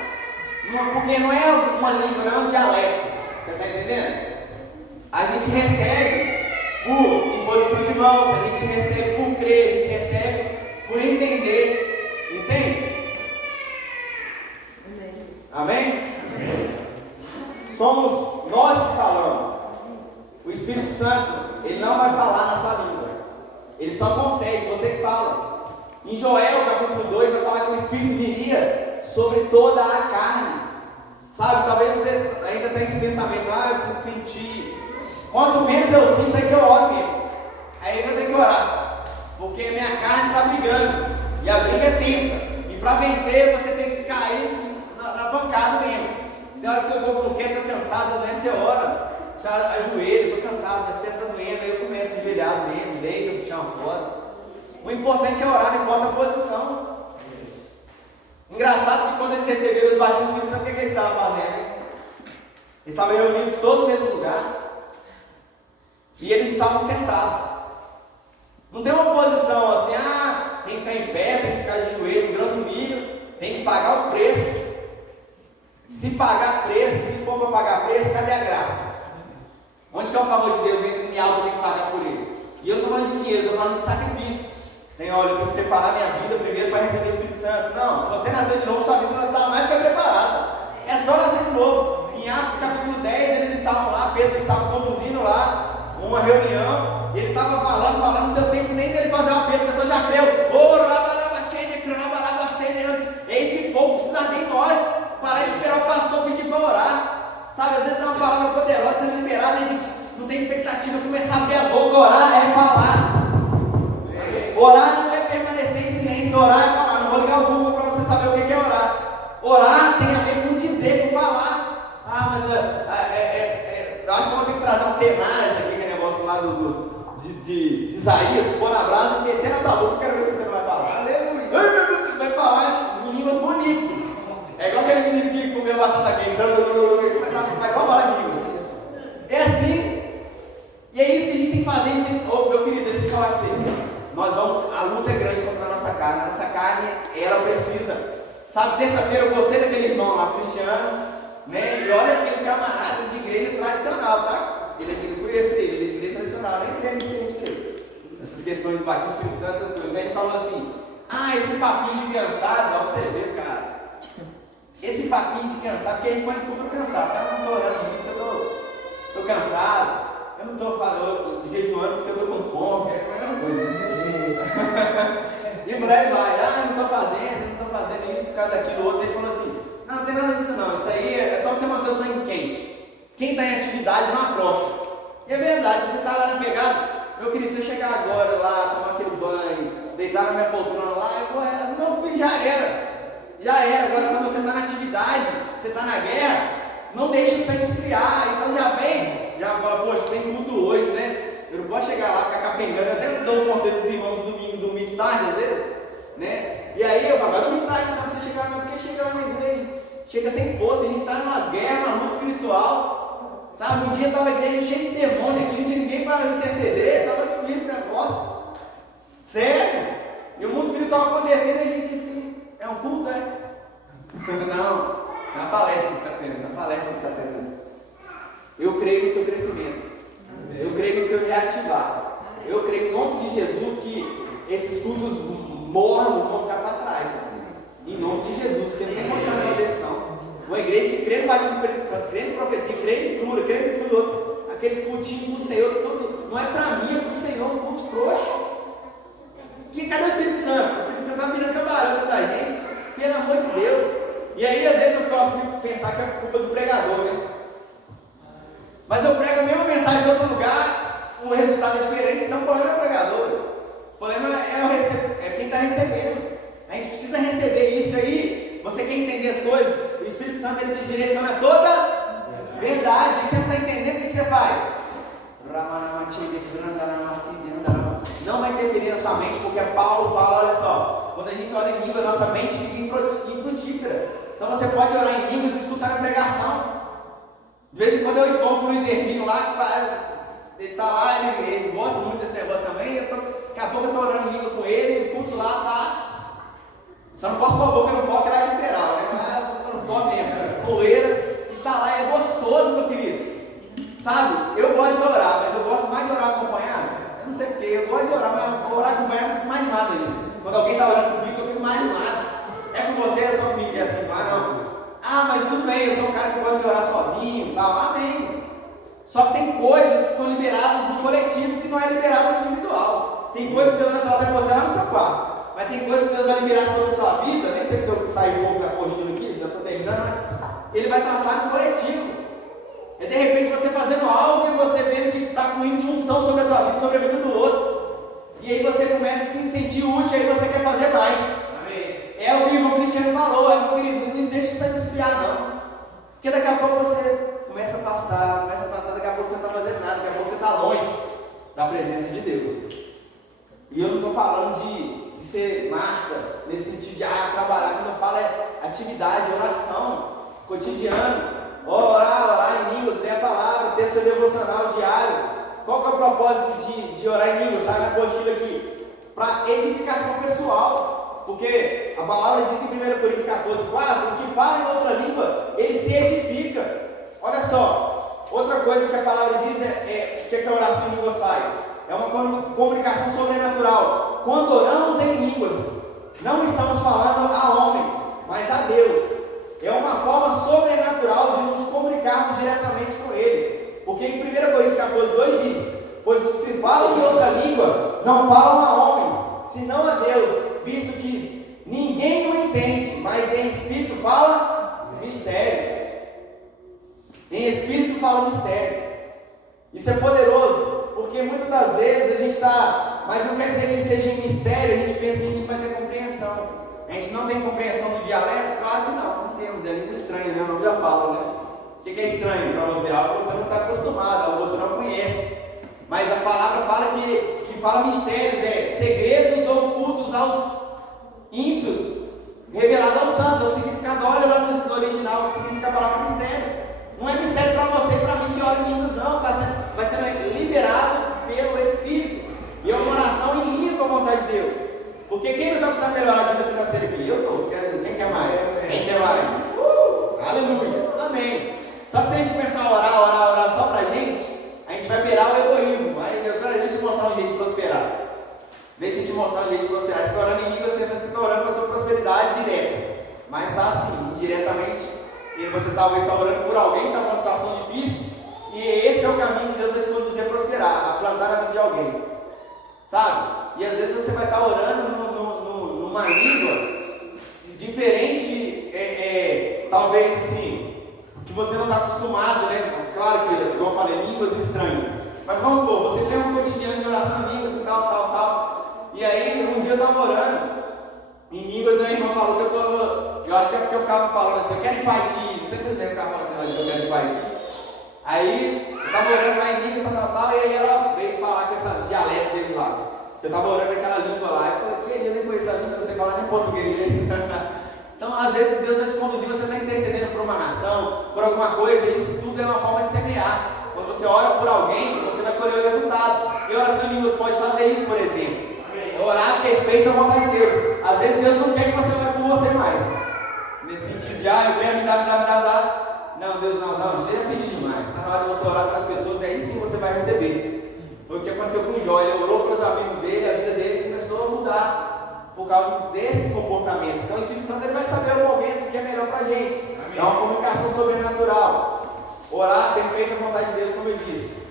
Porque não é uma língua, não é um dialeto. Você está entendendo? A gente recebe por imposição de mãos, a gente recebe por crer, a gente recebe por entender. Entende? Amém? Amém? Somos nós que falamos. O Espírito Santo, ele não vai falar na sua língua. Ele só consegue, você que fala. Em Joel, capítulo 2, vai falar que o Espírito viria sobre toda a carne. Sabe, talvez você ainda tenha esse pensamento, eu preciso sentir. Quanto menos eu sinto, é que eu oro mesmo. Aí eu tenho que orar, porque minha carne está brigando, e a briga é tensa, e para vencer você tem que cair na pancada mesmo. Tem hora que seu corpo não quer, está cansado, doendo, você ora, você ajoelha, estou cansado, minhas pernas estão doendo, aí eu começo a ajoelhar mesmo, deito no chão fora. O importante é orar, não importa a posição. Engraçado que quando eles receberam os batismos do Espírito Santo, o que eles estavam fazendo, hein? Eles estavam reunidos todos no mesmo lugar, e eles estavam sentados. Não tem uma posição assim, tem que ficar em pé, tem que ficar de joelho, grande milho, tem que pagar o preço. Se pagar preço, se for para pagar preço, cadê a graça? Onde que é o favor de Deus entra em algo que eu tenho que pagar por ele? E eu estou falando de dinheiro, estou falando de sacrifício. Olha, eu tenho que preparar minha vida primeiro para receber o Espírito Santo. Não, se você nascer de novo, sua vida está mais que preparada. É só nascer de novo. Em Atos capítulo 10, eles estavam lá, Pedro estava conduzindo lá uma reunião, e ele estava falando, não deu tempo nem dele fazer uma pergunta, a pessoa já creu. Esse povo precisa de nós, parar de esperar o pastor pedir para orar. Sabe, às vezes é uma palavra poderosa, sendo liberada, e a gente não tem expectativa, começar a abrir a boca, orar é falar. Orar não é permanecer em silêncio, orar é falar. Não vou ligar o Google para você saber o que é orar. Orar tem a ver com dizer, com falar. Mas eu acho que eu vou ter que trazer um tenaz aqui, aquele negócio lá de Isaías, pôr na brasa e meter na tua boca. Eu quero ver se você não vai falar. Aleluia! Vai falar em línguas bonitas. É igual aquele menino que comeu batata quente. Vai falar em línguas. É assim. E é isso que a gente tem que fazer. Meu querido, deixa eu falar com você. A luta é grande contra a nossa carne. A nossa carne, ela precisa. Sabe, terça-feira eu gostei daquele irmão lá, Cristiano, né? E olha aquele camarada de igreja tradicional, tá? Eu conheço ele é de igreja tradicional, nem crente que essas questões de batismo do Espírito Santo, essas coisas. Ele falou assim: esse papinho de cansado, ó, você vê, cara. Esse papinho de cansado, porque a gente põe desculpa no cansaço, tá? Eu não estou orando muito, porque eu estou cansado. Eu não estou jejuando porque eu estou com fome, é a mesma coisa. E por aí vai, não estou fazendo isso por causa daquilo, outro. Ele falou assim: não tem nada disso não, isso aí é só você manter o sangue quente. Quem está em atividade não afrouxa. E é verdade, se você está lá na pegada, meu querido, se eu chegar agora lá, tomar aquele banho, deitar na minha poltrona lá, meu filho, já era. Agora quando você está na atividade, você está na guerra, não deixa o sangue esfriar, então já fala, poxa, tem culto hoje, né? Eu não posso chegar lá, ficar capengando. Eu até dou um conselho dos irmãos domingo de tarde, às vezes, né? E aí eu falo, vai domingo de tarde, então você chegar lá, porque chega lá na igreja, chega sem força, a gente está numa guerra, numa luta espiritual, sabe? Um dia estava a igreja cheia de demônio aqui, não tinha ninguém para interceder, estava difícil esse negócio. Sério? E o mundo espiritual acontecendo, a gente assim, é um culto, é? Não, é uma palestra que está tendo, Eu creio no seu crescimento. Eu creio no seu reativar. Eu creio em nome de Jesus que esses cultos mornos vão ficar para trás. Em nome de Jesus, porque não tem condição de fazer isso não. Uma igreja que crê no batismo do Espírito Santo, crê em profecia, crê em cura, crê em tudo outro. Aqueles cultinhos do Senhor, não é para mim, é para o Senhor, um culto frouxo. Cadê o Espírito Santo? O Espírito Santo está virando camarão dentro da gente. Pelo amor de Deus. E aí às vezes eu posso pensar que é culpa do pregador, né? Mas eu prego a mesma mensagem em outro lugar, o resultado é diferente, então o problema é o pregador. O problema é quem está recebendo. A gente precisa receber isso aí. Você quer entender as coisas? O Espírito Santo ele te direciona toda verdade. E você não está entendendo, o que você faz? Não vai interferir na sua mente, porque Paulo fala, olha só, quando a gente ora em língua, nossa mente fica infrutífera. Então você pode orar em línguas e escutar a pregação. De vez em quando eu encontro o Luiz Hermínio lá, ele está lá, ele gosta muito desse negócio também, daqui a pouco eu estou orando em língua com ele culto lá, tá? Só não posso pôr a boca no pó, que era literal, né? No pó mesmo, poeira, e está lá, é gostoso, meu querido. Sabe, eu gosto de orar, mas eu gosto mais de orar acompanhado. Eu não sei porquê, eu gosto de orar, mas orar acompanhado eu fico mais animado ainda. Quando alguém está orando comigo, eu fico mais animado. É com você, é só comigo, é assim, não. Mas tudo bem, eu sou um cara que gosta de orar sozinho e tal, amém. Só que tem coisas que são liberadas no coletivo que não é liberado no individual. Tem coisas que Deus vai tratar com você lá no seu quarto, mas tem coisas que Deus vai liberar sobre a sua vida, nem sei que eu saí um pouco da postura aqui, já estou terminando, mas Ele vai tratar no coletivo. É de repente você fazendo algo e você vendo que unção sobre a tua vida, sobre a vida do outro. E aí você começa a se sentir útil, aí você quer fazer mais. Amém. É o que o irmão Cristiano falou, meu querido, não deixa isso aí desviar não. Porque daqui a pouco você começa a afastar, daqui a pouco você não está fazendo nada, daqui a pouco você está longe da presença de Deus. E eu não estou falando de ser marca, nesse sentido de trabalhar, quando eu falo é atividade, oração, cotidiano, orar em línguas, ler a palavra, ter seu devocional diário. Qual que é o propósito de orar em línguas? Está na apostila aqui. Para edificação pessoal. Porque a palavra diz em 1 Coríntios 14:4, o que fala em outra língua, ele se edifica. Olha só, outra coisa que a palavra diz o que a oração em línguas faz? É uma comunicação sobrenatural. Quando oramos em línguas, não estamos falando a homens, mas a Deus. É uma forma sobrenatural de nos comunicarmos diretamente com Ele. Porque em 1 Coríntios 14:2 diz: pois os que falam em outra língua não falam a homens, senão a Deus, visto que ninguém o entende, mas em espírito fala mistério. Em espírito fala mistério. Isso é poderoso, porque muitas das vezes a gente está, mas não quer dizer que seja em mistério, a gente pensa que a gente vai ter compreensão. A gente não tem compreensão do dialeto? Claro que não temos, é língua estranha, né? O nome já fala, né? O que é estranho para você? Algo que você não está acostumado, algo que você não conhece. Mas a palavra fala que fala mistérios, segredos ocultos aos ímpios, revelado aos santos. É o significado, olha lá no original, o que significa a palavra mistério. Não é mistério para você e para mim que ora em línguas, não. Vai ser liberado pelo Espírito. E é uma oração em linha com a vontade de Deus. Porque quem não está precisando melhorar a vida financeira aqui? Eu estou. Quem quer mais? Quem quer mais? Aleluia. Amém. Só que se a gente começar a orar só pra gente, a gente vai beirar o egoísmo. Aí Deus, peraí, deixa eu te mostrar um jeito de prosperar. Deixa eu te mostrar um jeito de prosperar. Você está orando em línguas pensando que você está orando para a sua prosperidade direta. Mas está assim, indiretamente. E você talvez está orando por alguém que está numa situação difícil. E esse é o caminho que Deus vai te conduzir a prosperar, a plantar na vida de alguém. Sabe? E às vezes você vai estar orando numa língua diferente, talvez assim, que você não está acostumado, né? Claro que, como eu falei, línguas estranhas. Mas vamos supor, você tem um cotidiano de oração em línguas e tal. E aí, um dia eu estava orando em línguas, a irmã falou que eu acho que é porque eu ficava falando assim, eu quero ir para Haiti. Não sei se vocês lembram que eu ficava falando assim, eu quero ir para Haiti. Aí, eu estava orando lá em línguas, tal, e aí ela veio falar com esse dialeto deles lá. Eu estava orando aquela língua lá, e eu falei, eu nem conheço a língua, você fala nem português. Então, às vezes, Deus vai te conduzir, você está intercedendo por uma nação, por alguma coisa, e isso tudo é uma forma de semear. Quando você ora por alguém, você vai colher o resultado. E oração em línguas pode fazer isso, por exemplo. Orar perfeito à vontade de Deus. Às vezes, Deus não quer que você ore por você mais. Nesse sentido de, eu quero me dar. Não, Deus não, você já pediu demais. Está na hora de você orar para as pessoas, e aí sim você vai receber. Foi o que aconteceu com o Jó. Ele orou para os amigos dele, a vida dele começou a mudar por causa desse comportamento. Então o Espírito Santo ele vai saber o momento que é melhor para a gente. Amém. É uma comunicação sobrenatural. Orar perfeita à vontade de Deus, como eu disse.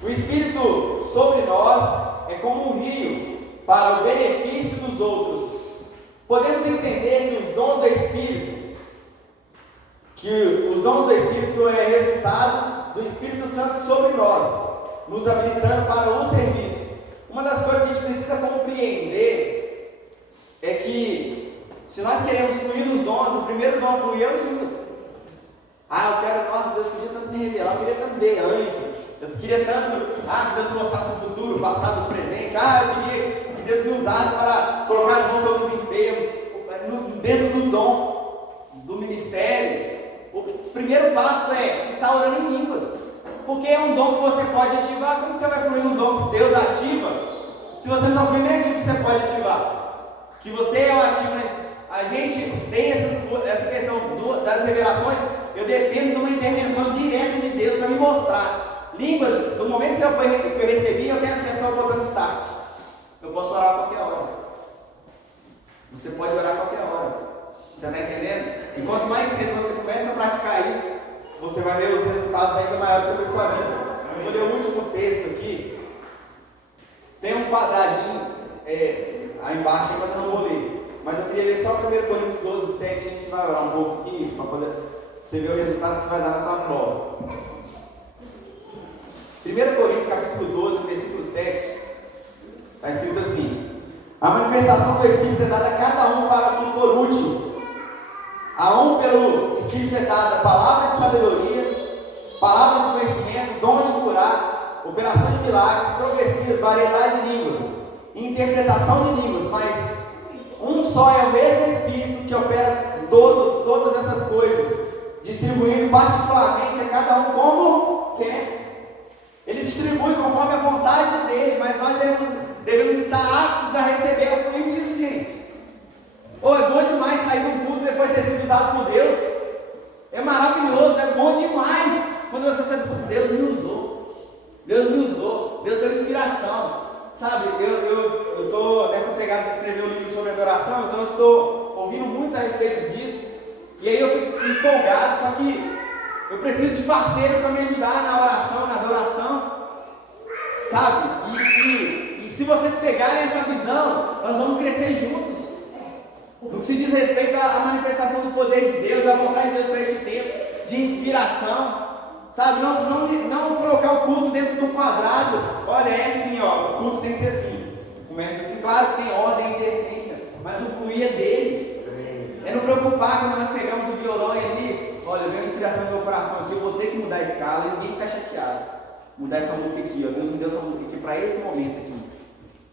O Espírito sobre nós é como um rio para o benefício dos outros. Podemos entender que os dons do Espírito é resultado do Espírito Santo sobre nós, nos habilitando para o serviço. Uma das coisas que a gente precisa compreender é que, se nós queremos fluir nos dons, o primeiro dom a fluir é o línguas. Deus podia tanto me revelar, eu queria tanto ver anjo, eu queria tanto, que Deus me mostrasse o futuro, o passado, o presente, eu queria que Deus me usasse para colocar as mãos sobre os enfermos, dentro do dom, do ministério. O primeiro passo é estar orando em línguas, porque é um dom que você pode ativar. Como você vai fluir no dom que Deus ativa, se você não está fluindo nem aquilo que você pode ativar? Que você é o ativo, né? A gente tem essa questão das revelações. Eu dependo de uma intervenção direta de Deus para me mostrar. Línguas, do momento que eu recebi, eu tenho acesso ao botão start. Eu posso orar a qualquer hora. Você pode orar a qualquer hora. Você está entendendo? E quanto mais cedo você começa a praticar isso, você vai ver os resultados ainda maiores sobre a sua vida. Eu vou ler o último texto aqui. Tem um quadradinho aí embaixo, mas eu não vou ler. Mas eu queria ler só 1 Coríntios 12, 7. A gente vai orar um pouco aqui para poder você ver o resultado que você vai dar na sua prova. 1 Coríntios capítulo 12, 7, está escrito assim: a manifestação do Espírito é dada a cada um para que for útil. A um pelo Espírito é dada palavra de sabedoria, palavra de conhecimento, dom de curar, operação de milagres, profecias, variedade de línguas, interpretação de línguas, mas um só é o mesmo Espírito que opera todas essas coisas, distribuindo particularmente a cada um como quer. Ele distribui conforme a vontade dele, mas nós devemos estar aptos a receber a fluir nisso, gente. É bom demais sair do culto depois de ter sido usado por Deus. É maravilhoso, é bom demais quando você sai do culto. Deus me usou, Deus deu inspiração. Sabe, eu estou nessa pegada de escrever um livro sobre adoração, então eu estou ouvindo muito a respeito disso. E aí eu fico empolgado, só que eu preciso de parceiros para me ajudar na oração, na adoração, sabe? E se vocês pegarem essa visão, nós vamos crescer juntos. No que se diz respeito à manifestação do poder de Deus, à vontade de Deus para este tempo, de inspiração, sabe? Não colocar o culto dentro de um quadrado. Olha, é assim, ó, o culto tem que ser assim. Começa assim, claro que tem ordem e decência, mas o fluir é dele. É não preocupar quando nós pegamos o violão e ali, olha, veio uma inspiração no meu coração aqui, eu vou ter que mudar a escala e ninguém ficar chateado. Mudar essa música aqui, ó, Deus me deu essa música aqui para esse momento aqui.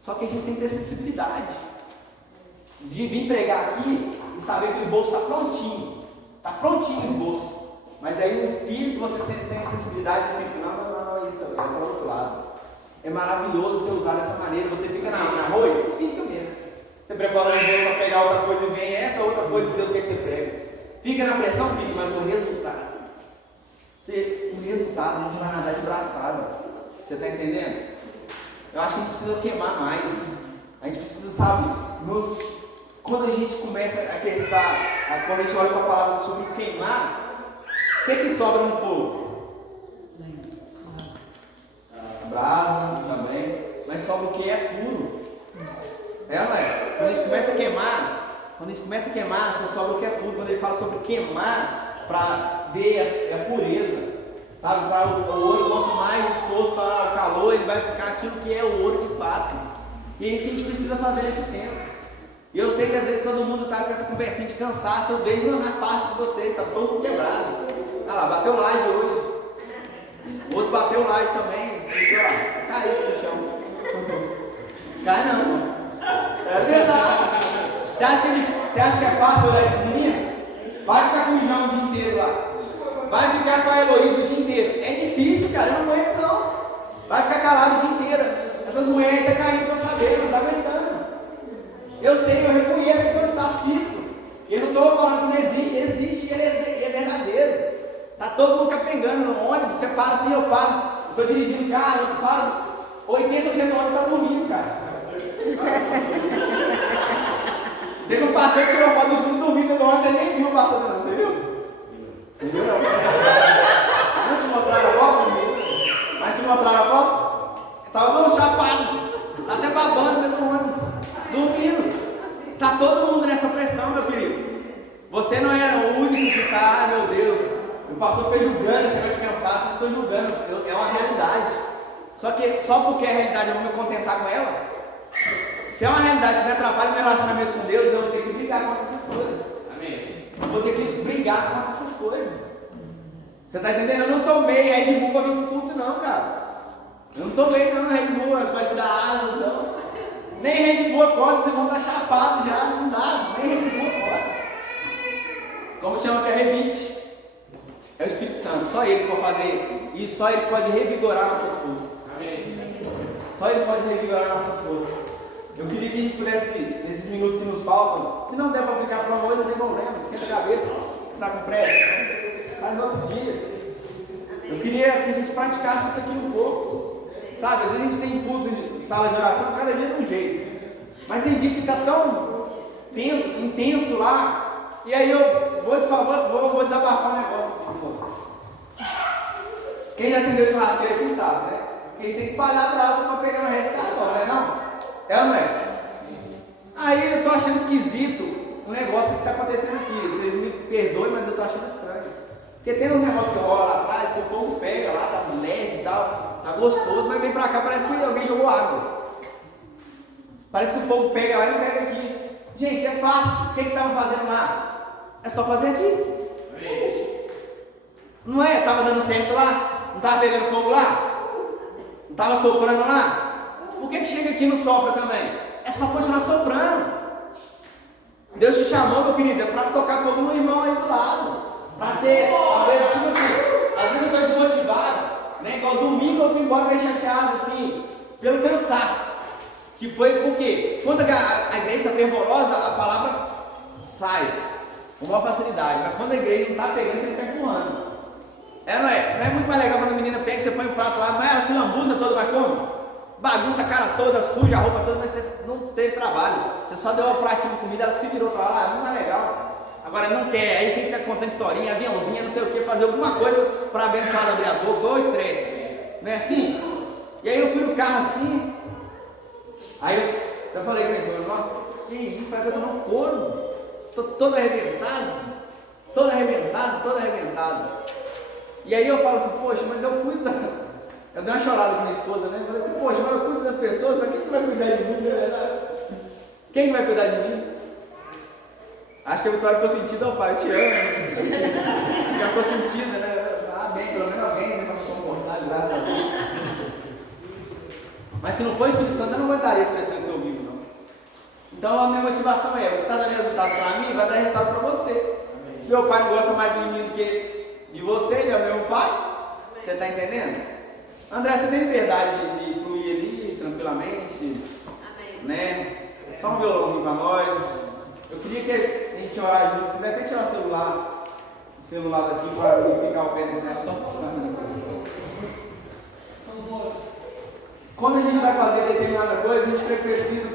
Só que a gente tem que ter sensibilidade de vir pregar aqui e saber que o esboço está prontinho o esboço. Mas aí no Espírito você tem sensibilidade, o Espírito, não, isso é para o outro lado. É maravilhoso você usar dessa maneira. Você fica na rua, fica mesmo. Você prepara um esboço para pegar outra coisa e vem essa outra coisa que Deus quer que você pregue. Fica na pressão, fica, mas o resultado, a gente vai nadar de braçada. Você está entendendo? Eu acho que a gente precisa queimar mais. A gente precisa, sabe, quando a gente começa a testar, quando a gente olha para a palavra sobre queimar, o que sobra no fogo? Brasa também, mas sobra o que é puro. Não é? Quando a gente começa a queimar, só sobra o que é puro. Quando ele fala sobre queimar, para ver a pureza, sabe? Para o ouro, quanto mais exposto ao calor, ele vai ficar aquilo que é o ouro de fato. E é isso que a gente precisa fazer nesse tempo. E eu sei que às vezes todo mundo está com essa conversinha de cansaço. Eu vejo na face de vocês, está todo mundo quebrado. Ah lá, bateu laje hoje. O outro bateu laje também. Caiu no chão. Cai não. É verdade. Você acha que é fácil olhar esses meninos? Vai ficar com o João o dia inteiro lá. Vai ficar com a Heloísa o dia inteiro. É difícil, cara. Eu não aguento não. Vai ficar calado o dia inteiro. Essas mulheres estão caindo para saber, não está aguentando. Eu sei, eu reconheço o cansaço físico. Eu não estou falando que não existe, ele é verdadeiro. Está todo mundo capengando no ônibus, você para assim, eu paro. Estou dirigindo o carro, eu paro. 80% do ônibus está dormindo, cara. Teve um pastor que tirou foto do Júlio dormindo no ônibus, ele nem viu o pastor não, você viu? Não viu não? Não te mostraram a foto? Mas te mostraram a foto? Estava todo chapado, tá até babando dentro do ônibus, dormindo. Está todo mundo nessa pressão, meu querido. Você não é o único que está, meu Deus, o pastor foi julgando esse negócio de cansaço, eu não estou julgando, é uma realidade. Só porque é a realidade eu vou me contentar com ela. Se é uma realidade que me atrapalha o meu relacionamento com Deus, eu vou ter que brigar contra essas coisas. Amém. Eu vou ter que brigar contra essas coisas. Você está entendendo? Eu não tomei Red Bull para vir para o culto não, cara. Eu não tomei não Red Bull para te dar asas, não. Nem Red Bull pode, vocês vão estar chapados já, não dá, nem Red Bull pode. Como chama que é rebite? É o Espírito Santo, só Ele pode fazer isso, só Ele pode revigorar nossas forças. Amém. Só Ele pode revigorar nossas forças. Eu queria que a gente pudesse, nesses minutos que nos faltam, se não der para aplicar para hoje, não tem problema, esquenta a cabeça, está com pressa, faz no outro dia. Eu queria que a gente praticasse isso aqui um pouco. Sabe, às vezes a gente tem impulsos de sala de oração, cada dia de um jeito. Mas tem dia que está tão intenso lá, e aí eu vou te falar, vou desabafar um negócio aqui com você. Quem já acendeu churrasqueira aqui sabe, né? Quem tem espalhado lá, você está pegando o resto da hora, não? É ou não é? Aí eu tô achando esquisito o negócio que está acontecendo aqui. Vocês me perdoem, mas eu tô achando estranho. Porque tem uns negócios que rolam lá atrás, que o fogo pega lá, tá leve e tal. tá gostoso, mas vem pra cá, parece que alguém jogou água. Parece que o fogo pega lá e não pega aqui. Gente, é fácil. O que estava fazendo lá? É só fazer aqui. Não é? Estava dando certo lá? Não estava pegando fogo lá? Não estava soprando lá? Por que chega aqui e não sopra também? É só continuar soprando. Deus te chamou, meu querido, é para tocar fogo no irmão aí do lado. Para ser, talvez, tipo assim, às vezes eu estou desmotivado, né? Igual domingo eu fui embora meio chateado, assim, pelo cansaço. Que foi porque quando a igreja está fervorosa, a palavra sai com maior facilidade. Mas quando a igreja não está pegando, você está empurrando. Não é? Não é muito mais legal quando a menina pega, você põe o prato lá, mas ela se lambuza toda, mas como? Bagunça a cara toda, suja a roupa toda, mas você não teve trabalho. Você só deu um pratinho de comida, ela se virou para lá, não é legal. Agora não quer, aí você tem que ficar contando historinha, aviãozinha, não sei o que, fazer alguma coisa para abençoar, abrir a boca, ou estresse. Não é assim? E aí eu fui no carro assim. Aí eu falei com minha esposa, que isso, parece que eu estou no couro, estou todo arrebentado. E aí eu falo assim, poxa, mas eu cuido da... Eu dei uma chorada com minha esposa, né? Eu falei assim, poxa, mas eu cuido das pessoas, mas quem que vai cuidar de mim, não é verdade? Quem que vai cuidar de mim? Acho que a Vitória ficou sentida, ó pai, eu te amo. Acho que ela ficou sentida, né? Ah, bem, pelo menos alguém, né? Para me comportar, graças a Deus. Mas se não for o Espírito Santo, eu não aguentaria as pressões que eu vivo, não. Então a minha motivação é, o que está dando resultado para mim, vai dar resultado para você. Amém. Se meu pai não gosta mais de mim do que de você, ele é o meu pai. Amém. Você está entendendo? André, você tem liberdade de fluir ali tranquilamente? Amém. Né? Só um violãozinho para nós. Eu queria que a gente orasse junto. Se quiser até tirar o celular daqui para ficar o pé nesse negócio. Quando a gente vai fazer determinada coisa, a gente precisa